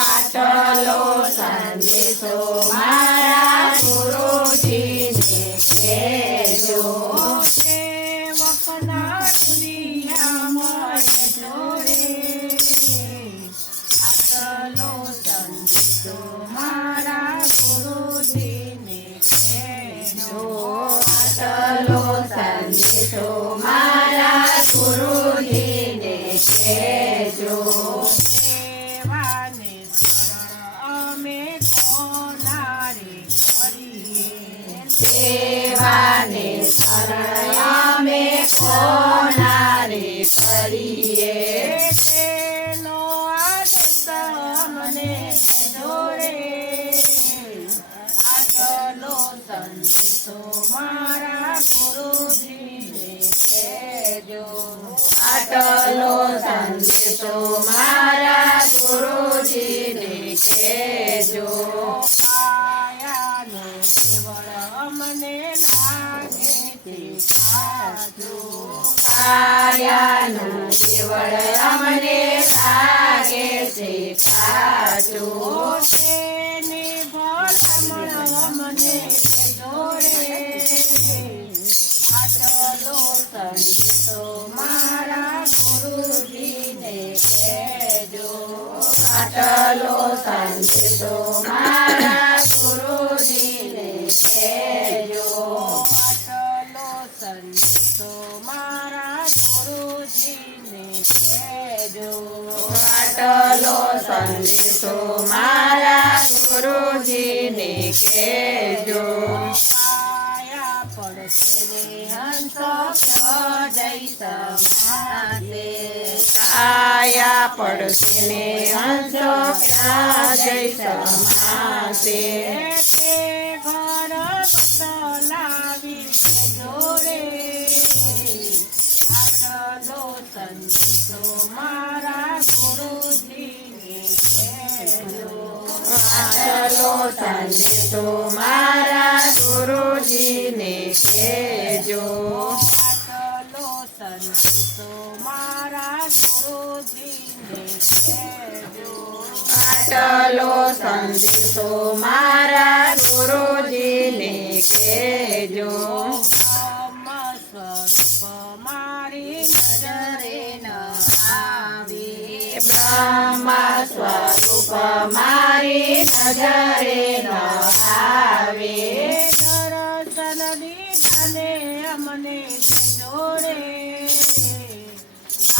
આટલો સંદેશો મારા ગુરુજીને કહેજો. સેવકના દુનિયામાં જોડે આટલો સંદેશો મારા ગુરુજીને કહેજો. આટલો સંદેશો મારા ગુરુજીને કહેજો. સેવાને સરળ અમે કોનારે કરીએ. સેવાને સરળ અમે કોનારે કરીએ. તેનો આદેશ અમને જોડે આટલો સંદેશો મારા ગુરુજીને કહેજો. આટલો સંદેશો મારા ગુરુજીને કહેજો. કાયાનો કેવળ અમને લાગે તે સાચું. કાયાનું કેવળ અમને લાગે છે સાચું. તેની ભલામણ અમને જોડે આટલો સંદેશો મારા ગુરુજીને કહેજો. આટલો સંદેશો મારા ગુરુજીને કહેજો. આટલો સંદેશો મારા ગુરુજીને કહેજો. આટલો સંદેશો મારા ગુરુજીને કહેજો. કાયા પડશે ને હંસો જય સમાતે. કાયા પડશે ને હંસો ક્યાં જય સમાસે. તે ઘર બદલાવી જોડે આટલો સંદેશો મારા ગુરુજીને કહેજો. આટલો સંદેશો મારા ગુરુજીને કહેજો. આટલો સંદેશો મારા ગુરુજીને કહેજો. આટલો સંદેશો મારા ગુરુજીને કહેજો. બ્રહ્મ સ્વરૂપ મારી નજરે ન આવે. બ્રહ્મ સ્વરૂપ મારી નજરે ન આવે. દર્શન દીધાને અમને જોડે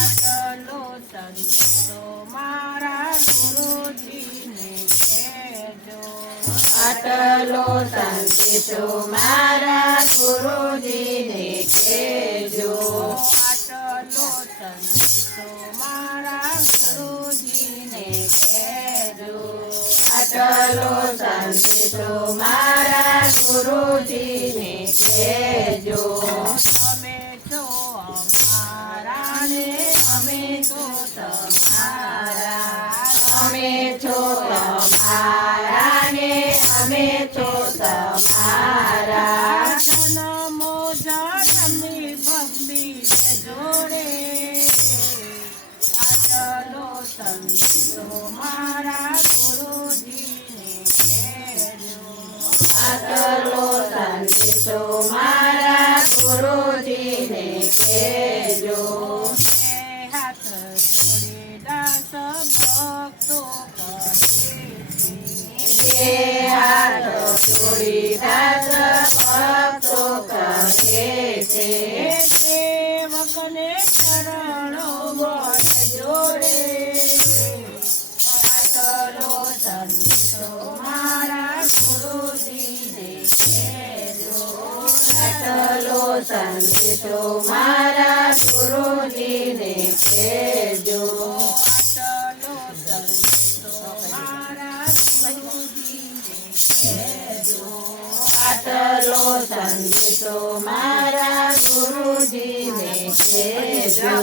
આટલો સંદેશો મારા ગુરુજીને કહેજો. આટલો સંદેશો મારા ગુરુજીને કહેજો. આટલો સંદેશો મારા ગુરુજીને કહેજો. આટલો સંદેશો મારા ગુરુજીને કહેજો. અમે તો અમારા ને અમે તો તમારા. અમે છો તમારા ને અમે છો તમારા. જન્મો જન્મની ભક્તિ જોડે આટલો સંદેશો મારા ગુરુજીને કહેજો. આટલો સંદેશો મારા ગુરુજીને કહેજો. હાથ જોડે દાસ ભક્તો બે હાથ જોડી દાસ ભક્તો કહે છે. સેવકને ચરણો વળ જોડે આટલો સંદેશો મારા ગુરુજીને કહેજો. આટલો સંદેશો મારા ગુરુજીને કહેજો. આટલો સંદેશો મારા ગુરુજીને કહેજો. આટલો સંદેશો મારા ગુરુજીને કહેજો.